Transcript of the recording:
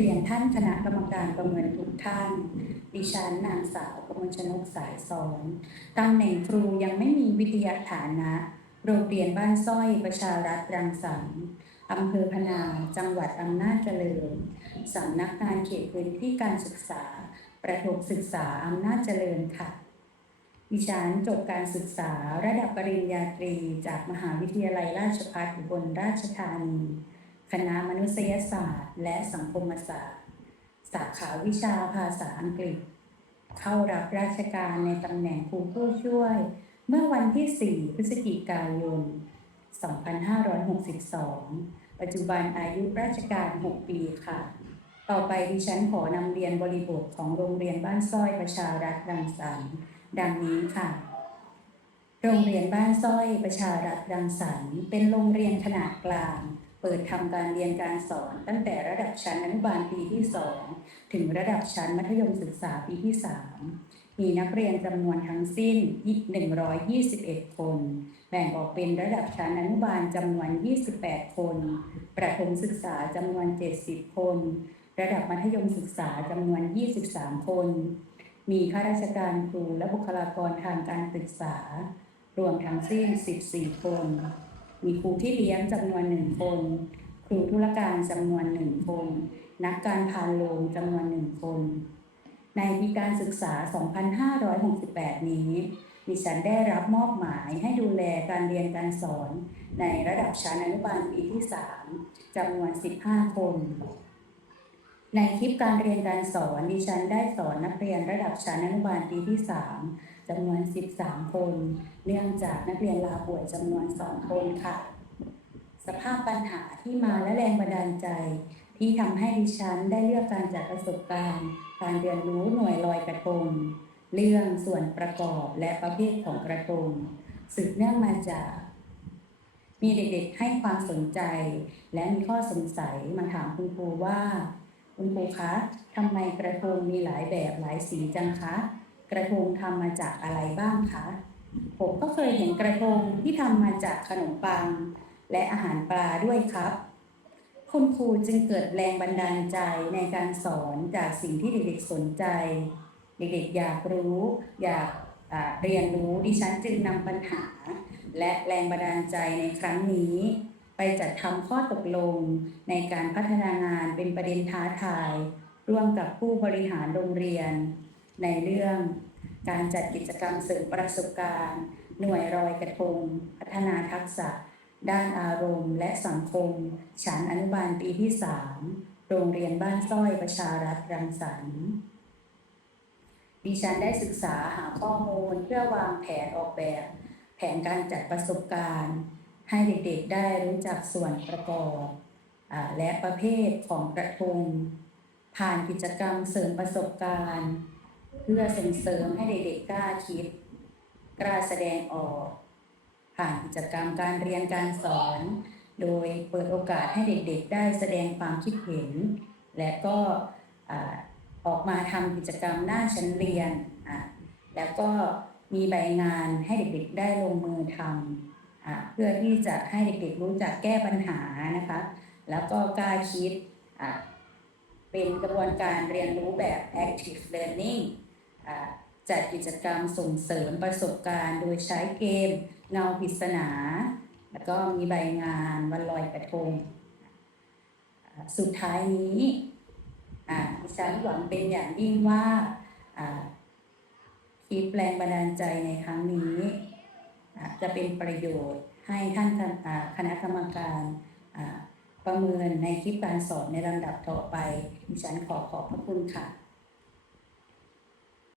เรียนท่านคณะกรรมการประเมินทุกท่าน ดิฉันนางสาวกมลชนกสายสอนตำแหน่งครูยังไม่มีวิทยาฐานะ โรงเรียนบ้านสร้อยประชารัฐรังสรรค์อำเภอพนา จังหวัดอำนาจเจริญ สำนักงานเขตพื้นที่การศึกษา ประถมศึกษาอำนาจเจริญค่ะ ดิฉันจบการศึกษาระดับปริญญาตรีจากมหาวิทยาลัยราชภัฏอุบลราชธานี คณะมนุษยศาสตร์ และสังคมศาสตร์ สาขาวิชาภาษาอังกฤษ เข้ารับราชการในตำแหน่งครูผู้ช่วย เมื่อวันที่ 4 พฤศจิกายน 2562 ปัจจุบันอายุราชการ 6 ปีค่ะ ต่อไปดิฉันขอนำเรียนบริบทของโรงเรียนบ้านสร้อยประชารัฐรังสรรค์ดังนี้ค่ะโรงเรียนบ้านสร้อยประชารัฐรังสรรค์เป็นโรงเรียนขนาดกลาง ปิดทำการเรียนการสอน ตั้งแต่ระดับชั้นอนุบาลปีที่ 2 ถึงระดับชั้นมัธยมศึกษาปีที่ 3 มีนักเรียนจำนวนทั้งสิ้น 121 คน แบ่งออกเป็นระดับชั้นอนุบาลจำนวน 28 คน ประถมศึกษาจำนวน 70 คน ระดับมัธยมศึกษาจำนวน 23 คน มีข้าราชการครูและบุคลากรทางการศึกษา รวมทั้งสิ้น 14 คน มีครูที่เลี้ยงจำนวนหนึ่งคน ครูธุรการจำนวนหนึ่งคน นักการพานโรงจำนวนหนึ่งคน ในปีการศึกษา 2568 นี้ดิฉันได้รับมอบหมายให้ดูแลการเรียนการสอนในระดับชั้นอนุบาลปีที่ 3จำนวน 15 คน ในคลิปการเรียนการสอนดิฉันได้สอนนักเรียนระดับชั้นอนุบาลปีที่ 3 จำนวน 13 คน เนื่องจากนักเรียนลาป่วยจำนวน 2 คนค่ะ สภาพปัญหาที่มาและแรงบันดาลใจ ที่ทำให้ดิฉันได้เลือกการจัดประสบการณ์ การเรียนรู้หน่วยลอยกระทงเรื่องส่วนประกอบและประเภทของกระทงสืบเนื่องมาจาก มีเด็กๆให้ความสนใจ และมีข้อสงสัยมาถามคุณครูว่า คุณครูคะทำไมกระทงมีหลายแบบหลายสีจังคะ กระทงทำมาจากอะไรบ้างคะผมก็เคยเห็นกระทงที่ทำมาจากขนมปัง และอาหารปลาด้วยครับ คุณครูจึงเกิดแรงบันดาลใจในการสอนจากสิ่งที่เด็กๆสนใจ เด็กๆอยากรู้ อยากเรียนรู้ดิฉันจึงนำปัญหา และแรงบันดาลใจในครั้งนี้ ไปจัดทำข้อตกลงในการพัฒนางานเป็นประเด็นท้าทาย ร่วมกับผู้บริหารโรงเรียน ในเรื่อง การจัดกิจกรรมเสริมประสบการณ์ หน่วยรอยกระทง พัฒนาทักษะ ด้านอารมณ์ และสังคม ชั้นอนุบาลปีที่ 3 โรงเรียนบ้านสร้อยประชารัฐรังสรรค์ดิฉันได้ศึกษาหาข้อมูลเพื่อวางแผนออกแบบ แผนการจัดประสบการณ์ ให้เด็กๆได้รู้จักส่วนประกอบอและประเภทของกระทง ผ่านกิจกรรมเสริมประสบการณ์ เพื่อส่งเสริมให้เด็กๆกล้าคิด กล้าแสดงออก ผ่านกิจกรรมการเรียนการสอน โดยเปิดโอกาสให้เด็กๆ ได้แสดงความคิดเห็น และก็อออกมาทำกิจกรรมหน้าชั้นเรียน แล้วก็มีใบงานให้เด็กๆ ได้ลงมือทำอเพื่อที่จะให้เด็กๆ รู้จักแก้ปัญหานะคะ แล้วก็กล้าคิด เป็นกระบวนการเรียนรู้แบบ active learning จัดกิจกรรมส่งเสริมประสบการณ์โดยใช้เกมเงาปริศนา แล้วก็มีใบงานวันลอยกระทง สุดท้ายนี้ดิฉันหวังเป็นอย่างยิ่งว่าคลิปแรงบันดาลใจในครั้งนี้ จะเป็นประโยชน์ให้ท่านคณะกรรมการประเมินในคลิปการสอนในลำดับต่อไปดิฉันขอขอบพระคุณค่ะ